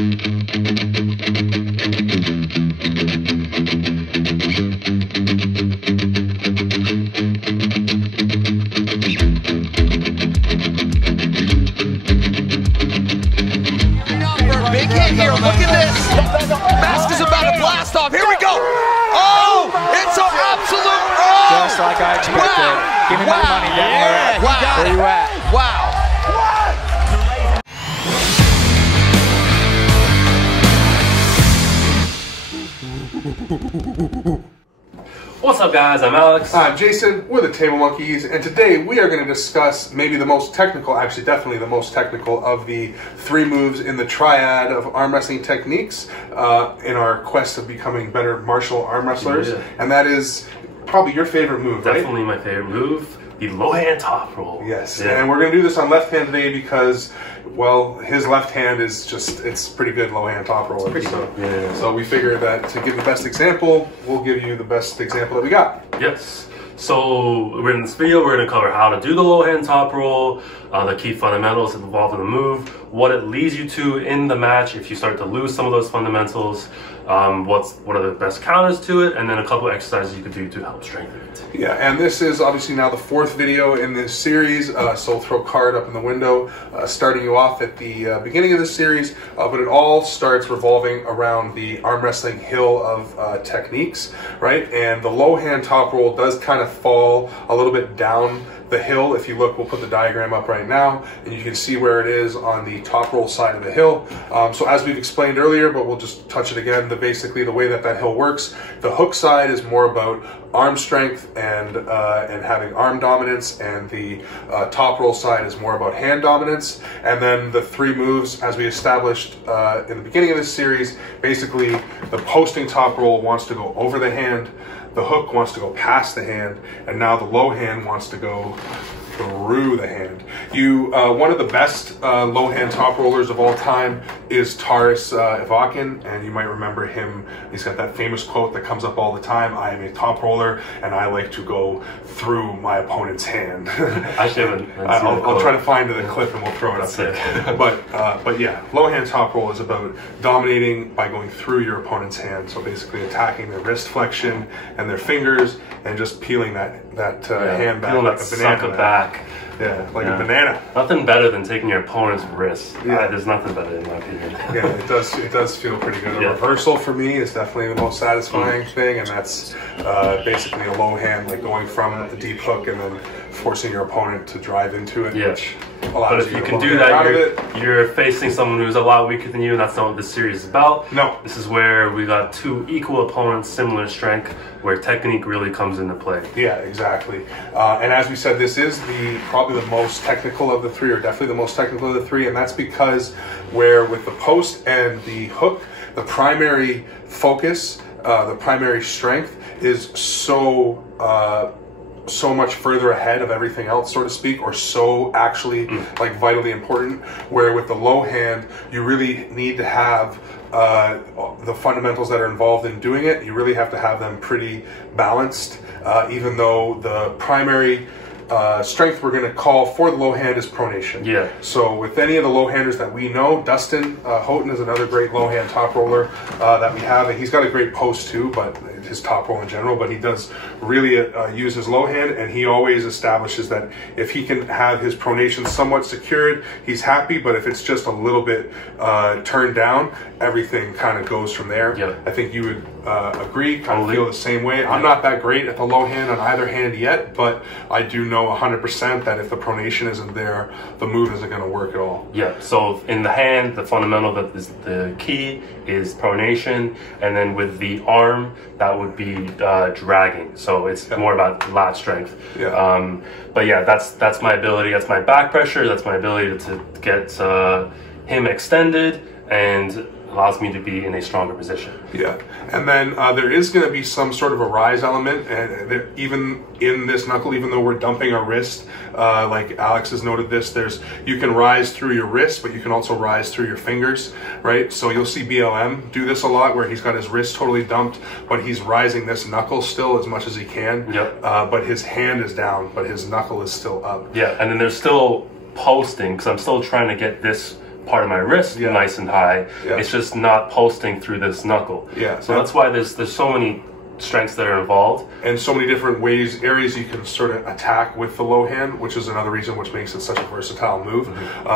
Big hit here, look at this. Mask is about to blast off, here we go. Oh, it's an absolute, oh. Just like I expected. Wow. Give me my money down there. Wow. Where you at? Wow. What's up, guys? I'm Alex. I'm Jason. We're the Table Monkeys, and today we are going to discuss maybe the most technical, actually definitely the most technical of the 3 moves in the triad of arm wrestling techniques in our quest of becoming better martial arm wrestlers. Yeah. And that is probably your favorite move, right? Definitely my favorite move, the low hand top roll. Yes, yeah. And we're going to do this on left hand today because, well, his left hand is just, it's pretty good low hand top roller. So we figured that to give the best example, we'll give you the best example that we got. Yes. So in this video, we're going to cover how to do the low hand top roll, the key fundamentals involved in the move, what it leads you to in the match if you start to lose some of those fundamentals, what are the best counters to it, and then a couple of exercises you could do to help strengthen it. Yeah, and this is obviously now the 4th video in this series, so I'll throw a card up in the window, starting you off at the beginning of this series, but it all starts revolving around the arm wrestling hill of techniques, right? And the low hand top roll does kind of fall a little bit down the hill. If you look, we'll put the diagram up right now, and you can see where it is on the top roll side of the hill. So as we've explained earlier, but we'll just touch it again, basically the way that hill works, the hook side is more about arm strength and having arm dominance, and the top roll side is more about hand dominance. And then the 3 moves, as we established in the beginning of this series, basically the posting top roll wants to go over the hand, the hook wants to go past the hand, and now the low hand wants to go through the hand. One of the best low hand top rollers of all time is Taras Ivakin, and you might remember him. He's got that famous quote that comes up all the time: "I am a top roller, and I like to go through my opponent's hand." I'll try to find the clip and we'll throw it up there. But yeah, low hand top roll is about dominating by going through your opponent's hand. So basically attacking their wrist flexion and their fingers, and just peeling that hand back like a banana. Back. Yeah, like a banana. Nothing better than taking your opponent's wrist. Yeah. There's nothing better in my opinion. Yeah, it does feel pretty good. A reversal for me is definitely the most satisfying thing, and that's basically a low hand, like going from the deep hook and then forcing your opponent to drive into it. Yeah. But if you can do that, you're facing someone who's a lot weaker than you, and that's not what this series is about. No. This is where we got 2 equal opponents, similar strength, where technique really comes into play. Yeah, exactly. And as we said, this is probably the most technical of the 3, or definitely the most technical of the 3, and that's because where with the post and the hook, the primary focus, the primary strength is so much further ahead of everything else, so to speak, or so actually like vitally important, where with the low hand you really need to have the fundamentals that are involved in doing it. You really have to have them pretty balanced, even though the primary strength we're going to call for the low hand is pronation. Yeah. So with any of the low handers that we know, Dustin Houghton is another great low hand top roller that we have, and he's got a great post too, but his top roll in general, but he does really use his low hand, and he always establishes that if he can have his pronation somewhat secured, he's happy, but if it's just a little bit turned down, everything kind of goes from there. Yeah. I think you would agree, kind of feel the same way. I'm not that great at the low hand on either hand yet, but I do know 100% that if the pronation isn't there, the move isn't going to work at all. Yeah, so in the hand, the fundamental that is the key is pronation, and then with the arm, that would be dragging. So it's more about lat strength. Yeah. But yeah, that's my ability. That's my back pressure. That's my ability to get him extended, and allows me to be in a stronger position. Yeah, and then there is going to be some sort of a rise element, and even in this knuckle, even though we're dumping our wrist, like Alex has noted this, you can rise through your wrist, but you can also rise through your fingers, right? So you'll see BLM do this a lot, where he's got his wrist totally dumped, but he's rising this knuckle still as much as he can. Yep. But his hand is down, but his knuckle is still up. Yeah, and then there's still posting, because I'm still trying to get this part of my wrist nice and high. It's just not posting through this knuckle. So that's why there's so many strengths that are involved, and so many different areas you can sort of attack with the low hand, which is another reason which makes it such a versatile move.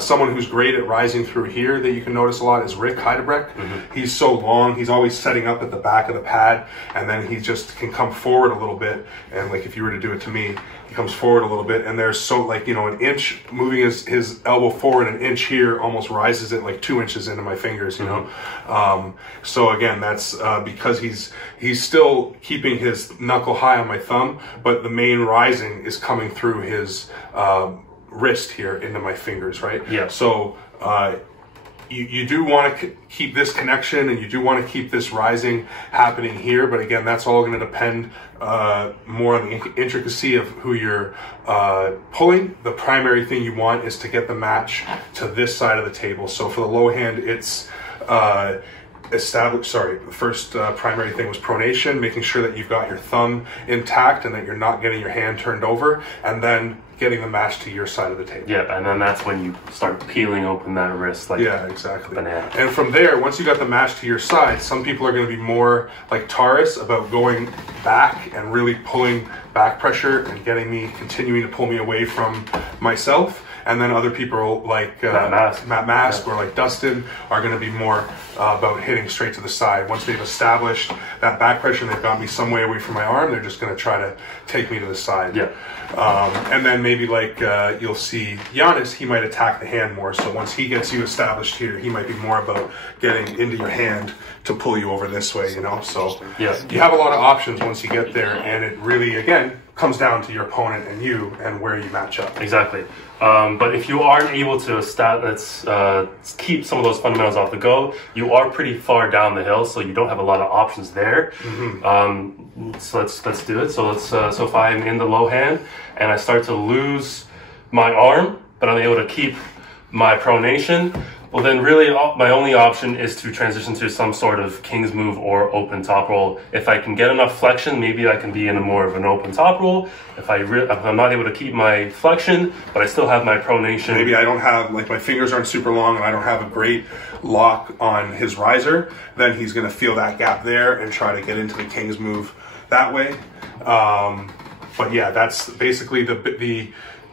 Someone who's great at rising through here that you can notice a lot is Rick Heidebrecht. He's so long, he's always setting up at the back of the pad, and then he just can come forward a little bit, and like if you were to do it to me, he comes forward a little bit, and there's so like, you know, an inch moving his elbow forward, an inch here almost rises it like 2 inches into my fingers, you know. So again, that's because he's still keeping his knuckle high on my thumb, but the main rising is coming through his wrist here into my fingers, right? So you do want to keep this connection, and you do want to keep this rising happening here, but again, that's all going to depend more on the intricacy of who you're pulling. The primary thing you want is to get the match to this side of the table. So for the low hand, it's the first primary thing was pronation, making sure that you've got your thumb intact and that you're not getting your hand turned over, and then getting the match to your side of the table. And then that's when you start peeling open that wrist like exactly. banana. And from there, once you got the match to your side, some people are going to be more like Taurus about going back and really pulling back pressure and continuing to pull me away from myself. And then other people like Matt Mask or like Dustin are going to be more about hitting straight to the side. Once they've established that back pressure and they've got me some way away from my arm, they're just going to try to take me to the side. And then maybe like you'll see Giannis, he might attack the hand more. So once he gets you established here, he might be more about getting into your hand to pull you over this way, you know. So you have a lot of options once you get there, and it really, again, comes down to your opponent and you and where you match up. Exactly. But if you aren't able to keep some of those fundamentals off the go, you are pretty far down the hill, so you don't have a lot of options there. So let's do it. So so if I'm in the low hand and I start to lose my arm, but I'm able to keep my pronation, well then really my only option is to transition to some sort of king's move or open top roll. If I can get enough flexion, maybe I can be in more of an open top roll. If I'm not able to keep my flexion, but I still have my pronation. Maybe I don't have, like my fingers aren't super long and I don't have a great lock on his riser, then he's going to feel that gap there and try to get into the king's move that way. But yeah, that's basically the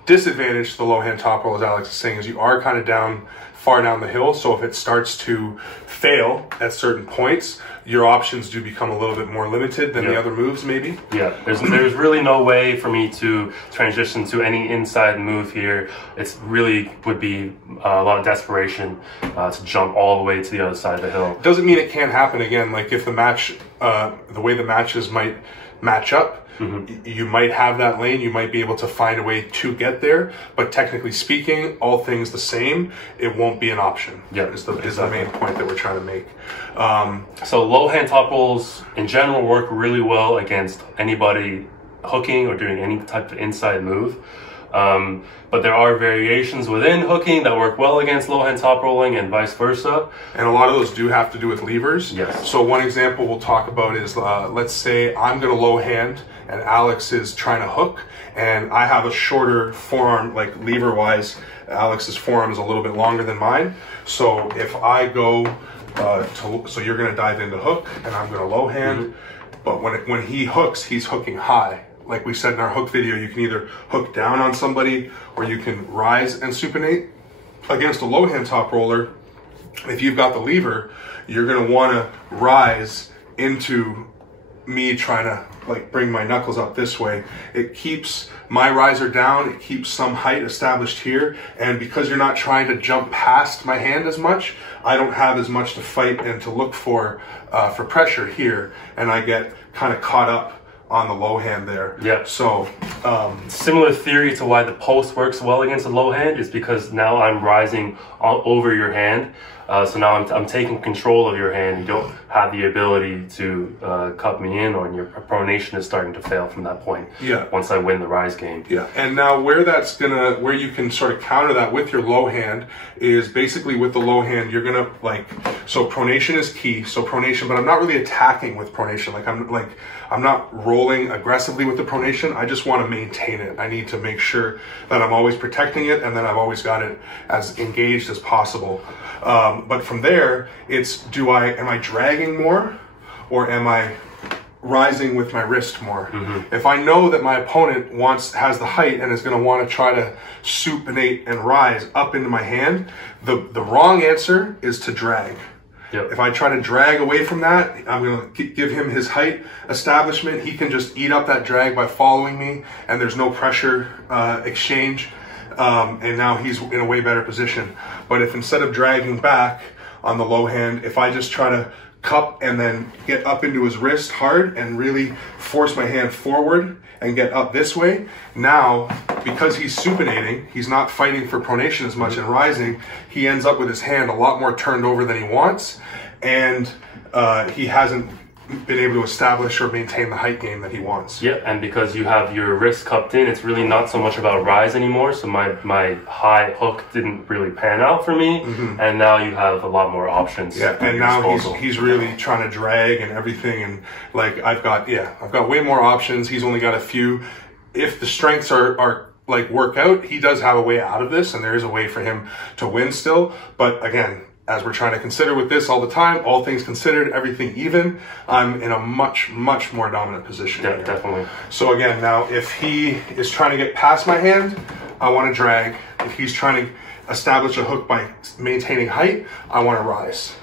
disadvantage to the low hand top roll, as Alex is saying, is you are kind of far down the hill. So if it starts to fail at certain points, your options do become a little bit more limited than the other moves, maybe. There's really no way for me to transition to any inside move here. It's really would be a lot of desperation to jump all the way to the other side of the hill. Doesn't mean it can't happen again. Like if the match, the way the matches might match up, you might have that lane, you might be able to find a way to get there, but technically speaking, all things the same, it won't be an option. Is the main point that we're trying to make. So low hand top rolls in general work really well against anybody hooking or doing any type of inside move. But there are variations within hooking that work well against low hand top rolling and vice versa. And a lot of those do have to do with levers. Yes. So one example we'll talk about is, let's say I'm going to low hand and Alex is trying to hook, and I have a shorter forearm, like lever wise, Alex's forearm is a little bit longer than mine. So if I go, so you're going to dive into hook and I'm going to low hand, but when he hooks, he's hooking high. Like we said in our hook video, you can either hook down on somebody or you can rise and supinate. Against a low hand top roller, if you've got the lever, you're going to want to rise into me trying to like bring my knuckles up this way. It keeps my riser down, it keeps some height established here, and because you're not trying to jump past my hand as much, I don't have as much to fight and to look for pressure here, and I get kind of caught up on the low hand there. So similar theory to why the post works well against a low hand is because now I'm rising all over your hand. So now I'm taking control of your hand. You don't have the ability to cut me in, or your pronation is starting to fail from that point. Yeah. Once I win the rise game. Yeah. And now where you can sort of counter that with your low hand is basically with the low hand, you're gonna so pronation is key. So pronation, but I'm not really attacking with pronation. I'm not rolling aggressively with the pronation. I just want to maintain it. I need to make sure that I'm always protecting it, and then I've always got it as engaged as possible. But from there, it's am I dragging more, or am I rising with my wrist more? If I know that my opponent has the height and is going to want to try to supinate and rise up into my hand, the wrong answer is to drag. Yep. If I try to drag away from that, I'm going to give him his height establishment. He can just eat up that drag by following me, and there's no pressure exchange. And now he's in a way better position. But if instead of dragging back on the low hand, if I just try to cup and then get up into his wrist hard and really force my hand forward and get up this way, now, because he's supinating, he's not fighting for pronation as much and rising, he ends up with his hand a lot more turned over than he wants, and he hasn't been able to establish or maintain the height game that he wants. Yeah, and because you have your wrist cupped in, it's really not so much about rise anymore. So my high hook didn't really pan out for me, and now you have a lot more options. Yeah, and now he's really trying to drag and everything, and I've got way more options. He's only got a few. If the strengths are work out, he does have a way out of this, and there is a way for him to win still. But again, as we're trying to consider with this all the time, all things considered, everything even, I'm in a much, much more dominant position. Yeah, definitely. So again, now if he is trying to get past my hand, I want to drag. If he's trying to establish a hook by maintaining height, I want to rise.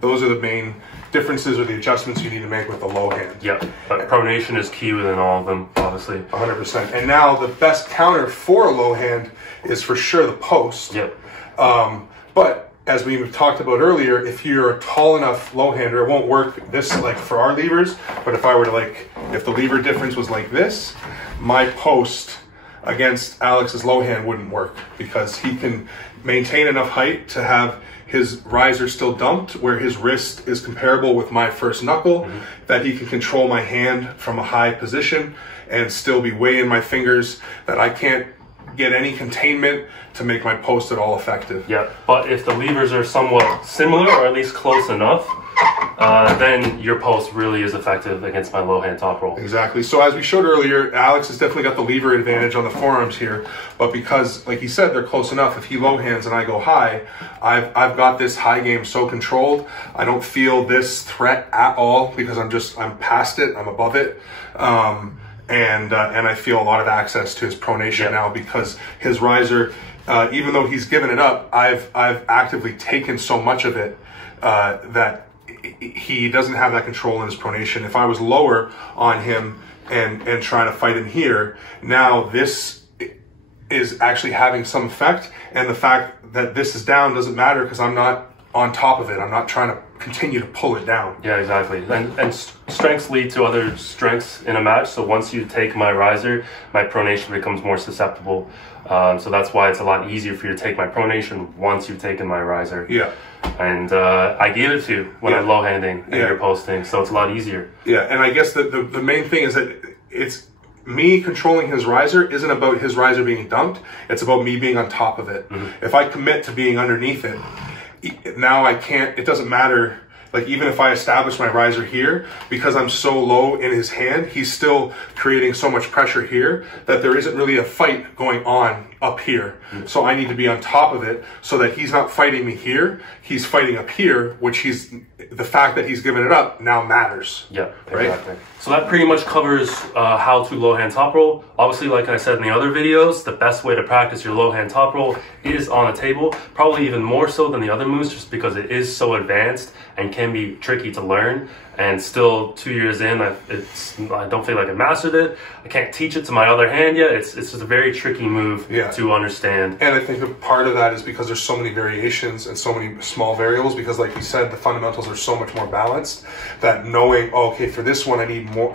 Those are the main differences or the adjustments you need to make with the low hand. Yeah, but pronation is key within all of them, obviously. 100%. And now the best counter for a low hand is for sure the post. Yep. But as we talked about earlier, if you're a tall enough low hander, it won't work this for our levers. But if I were to if the lever difference was like this, my post against Alex's low hand wouldn't work, because he can maintain enough height to have his riser still dumped where his wrist is comparable with my first knuckle, that he can control my hand from a high position and still be way in my fingers, that I can't get any containment to make my post at all effective. Yeah, but if the levers are somewhat similar, or at least close enough, then your post really is effective against my low hand top roll. Exactly. So as we showed earlier, Alex has definitely got the lever advantage on the forearms here, but because, like he said, they're close enough, if he low hands and I go high, I've got this high game so controlled. I don't feel this threat at all, because I'm past it, I'm above it. And I feel a lot of access to his pronation now, because his riser, even though he's given it up, I've actively taken so much of it that he doesn't have that control in his pronation. If I was lower on him and trying to fight him here, now this is actually having some effect, and the fact that this is down doesn't matter, because I'm not on top of it. I'm not trying to continue to pull it down. Yeah, exactly. And strengths lead to other strengths in a match. So once you take my riser, my pronation becomes more susceptible. So that's why it's a lot easier for you to take my pronation once you've taken my riser. Yeah. And I gave it to you when I'm low handing and you're posting, so it's a lot easier. Yeah, and I guess the main thing is that it's me controlling his riser isn't about his riser being dumped. It's about me being on top of it. If I commit to being underneath it, now I can't, it doesn't matter. Even if I establish my riser here, because I'm so low in his hand, he's still creating so much pressure here that there isn't really a fight going on up here. So I need to be on top of it so that he's not fighting me here. He's fighting up here, which the fact that he's given it up now matters. Yeah, right? Exactly. So that pretty much covers how to low hand top roll. Obviously, like I said in the other videos, the best way to practice your low hand top roll is on a table, probably even more so than the other moves, just because it is so advanced and can be tricky to learn. And still 2 years in, I don't feel like I mastered it. I can't teach it to my other hand yet. It's just a very tricky move to understand. And I think a part of that is because there's so many variations and so many small variables, because like you said, the fundamentals are so much more balanced that knowing, oh, okay, for this one I need more,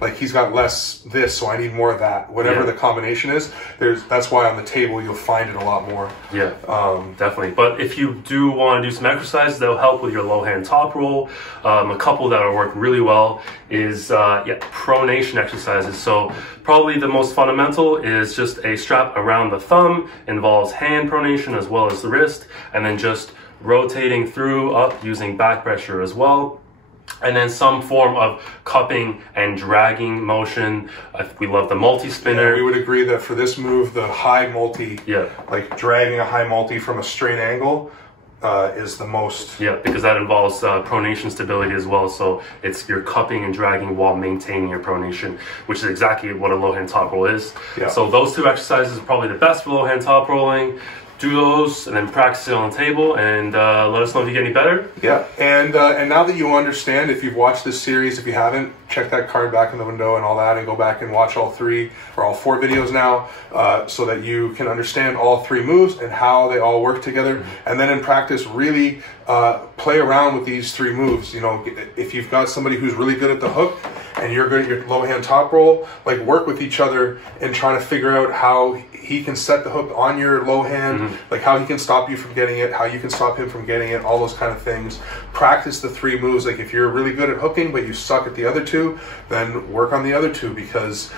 like he's got less this, so I need more of that. Whatever the combination is, that's why on the table you'll find it a lot more. Yeah, definitely. But if you do want to do some exercises that'll help with your low hand top roll, a couple that'll work really well is pronation exercises. So probably the most fundamental is just a strap around the thumb, involves hand pronation as well as the wrist, and then just rotating through up using back pressure as well. And then some form of cupping and dragging motion. We love the multi-spinner. Yeah, we would agree that for this move, the high multi, like dragging a high multi from a straight angle, is the most. Yeah, because that involves pronation stability as well. So it's you're cupping and dragging while maintaining your pronation, which is exactly what a low hand top roll is. Yeah. So those two exercises are probably the best for low hand top rolling. Do those and then practice it on the table, and let us know if you get any better. Yeah, and now that you understand, if you've watched this series, if you haven't, check that card back in the window and all that, and go back and watch all 3 or all 4 videos now, so that you can understand all 3 moves and how they all work together. And then in practice, really play around with these 3 moves. You know, if you've got somebody who's really good at the hook and you're good at your low hand top roll, like work with each other and trying to figure out how he can set the hook on your low hand, like how he can stop you from getting it, how you can stop him from getting it, all those kind of things. Practice the 3 moves. Like if you're really good at hooking but you suck at the other 2, then work on the other 2, because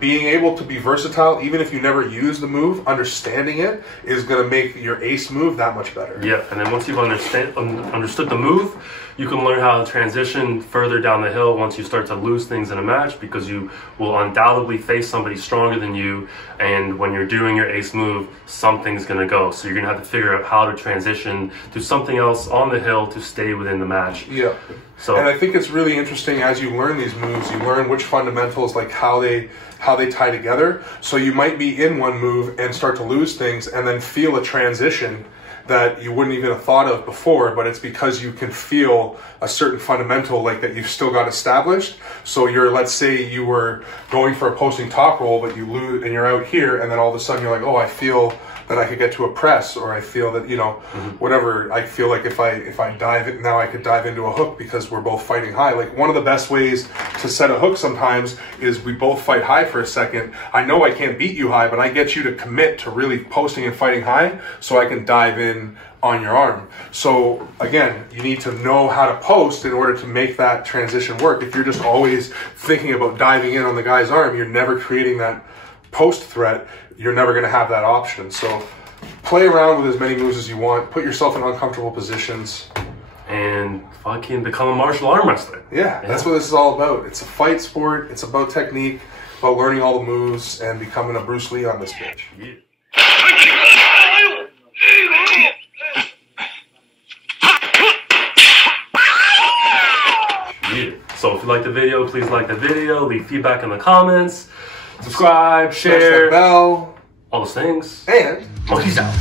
being able to be versatile, even if you never use the move, understanding it is going to make your ace move that much better. Yeah, and then once you've understood the move, you can learn how to transition further down the hill once you start to lose things in a match, because you will undoubtedly face somebody stronger than you, and when you're doing your ace move, something's going to go. So you're going to have to figure out how to transition to something else on the hill to stay within the match. Yeah. So, and I think it's really interesting as you learn these moves, you learn which fundamentals, like how they tie together. So you might be in one move and start to lose things and then feel a transition that you wouldn't even have thought of before, but it's because you can feel a certain fundamental like that you've still got established. So you're, let's say you were going for a posting top roll, but you lose and you're out here, and then all of a sudden you're like, oh, I feel that I could get to a press, or I feel that, you know, whatever, I feel like if I dive it now, I could dive into a hook because we're both fighting high. Like one of the best ways to set a hook sometimes is we both fight high for a second. I know I can't beat you high, but I get you to commit to really posting and fighting high so I can dive in on your arm. So again, you need to know how to post in order to make that transition work. If you're just always thinking about diving in on the guy's arm, you're never creating that post threat. You're never going to have that option. So play around with as many moves as you want. Put yourself in uncomfortable positions. And fucking become a martial arm wrestler. Yeah, that's what this is all about. It's a fight sport. It's about technique, about learning all the moves and becoming a Bruce Lee on this bitch. Yeah. So if you like the video, please like the video, leave feedback in the comments, subscribe, share, press the bell, all those things. And monkeys out.